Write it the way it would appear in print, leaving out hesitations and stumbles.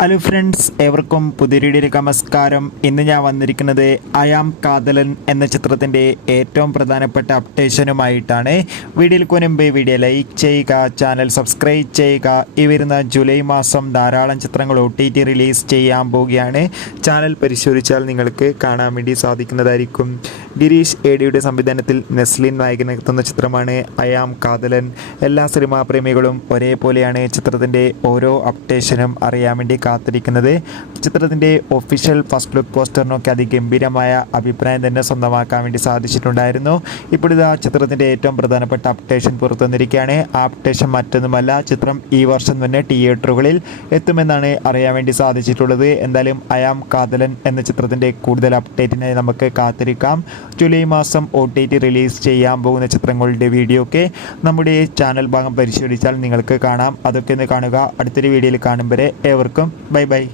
Hello friends, ഏവർക്കും പുതിയൊരു വീഡിയോയിലേക്ക് നമസ്കാരം. ഇന്ന് ഞാൻ വന്നിരിക്കുന്നത് ഐ ആം കാതലൻ എന്ന ചിത്രത്തിൻ്റെ ഏറ്റവും പ്രധാനപ്പെട്ട അപ്ഡേഷനുമായിട്ടാണ്. വീഡിയോയ്ക്ക് മുൻപ് വീഡിയോ ലൈക്ക് ചെയ്യുക, ചാനൽ സബ്സ്ക്രൈബ് ചെയ്യുക. ഈ വരുന്ന ജൂലൈ മാസം ധാരാളം ചിത്രങ്ങൾ OTT റിലീസ് ചെയ്യാൻ പോവുകയാണ്. ചാനൽ പരിശോധിച്ചാൽ നിങ്ങൾക്ക് കാണാൻ വേണ്ടി സാധിക്കുന്നതായിരിക്കും. ഗിരീഷ് ഏടിയുടെ സംവിധാനത്തിൽ നെസ്ലിൻ നായകനെത്തുന്ന ചിത്രമാണ് ഐ ആം കാതലൻ. എല്ലാ സിനിമാ പ്രേമികളും ഒരേപോലെയാണ് ചിത്രത്തിൻ്റെ ഓരോ അപ്ഡേഷനും അറിയാൻ വേണ്ടി കാത്തിരിക്കുന്നത്. ചിത്രത്തിൻ്റെ ഒഫീഷ്യൽ ഫസ്റ്റ് ലുക്ക് പോസ്റ്ററിനൊക്കെ അതിഗംഭീരമായ അഭിപ്രായം തന്നെ സ്വന്തമാക്കാൻ വേണ്ടി സാധിച്ചിട്ടുണ്ടായിരുന്നു. ഇപ്പോഴിതാ ചിത്രത്തിൻ്റെ ഏറ്റവും പ്രധാനപ്പെട്ട അപ്ഡേഷൻ പുറത്തു വന്നിരിക്കുകയാണ്. ആ അപ്ഡേഷൻ മറ്റൊന്നുമല്ല, ചിത്രം ഈ വർഷം തന്നെ തിയേറ്ററുകളിൽ എത്തുമെന്നാണ് അറിയാൻ വേണ്ടി സാധിച്ചിട്ടുള്ളത്. എന്തായാലും ഐ ആം കാതലൻ എന്ന ചിത്രത്തിൻ്റെ കൂടുതൽ അപ്ഡേറ്റിനായി നമുക്ക് കാത്തിരിക്കാം. ജൂലൈ മാസം OTT റിലീസ് ചെയ്യാൻ പോകുന്ന ചിത്രങ്ങളുടെ വീഡിയോ ഒക്കെ നമ്മുടെ ചാനൽ ഭാഗം പരിശോധിച്ചാൽ നിങ്ങൾക്ക് കാണാം. അതൊക്കെ ഒന്ന് കാണുക. അടുത്തൊരു വീഡിയോയിൽ കാണും വരെ ഏവർക്കും ബൈ ബൈ.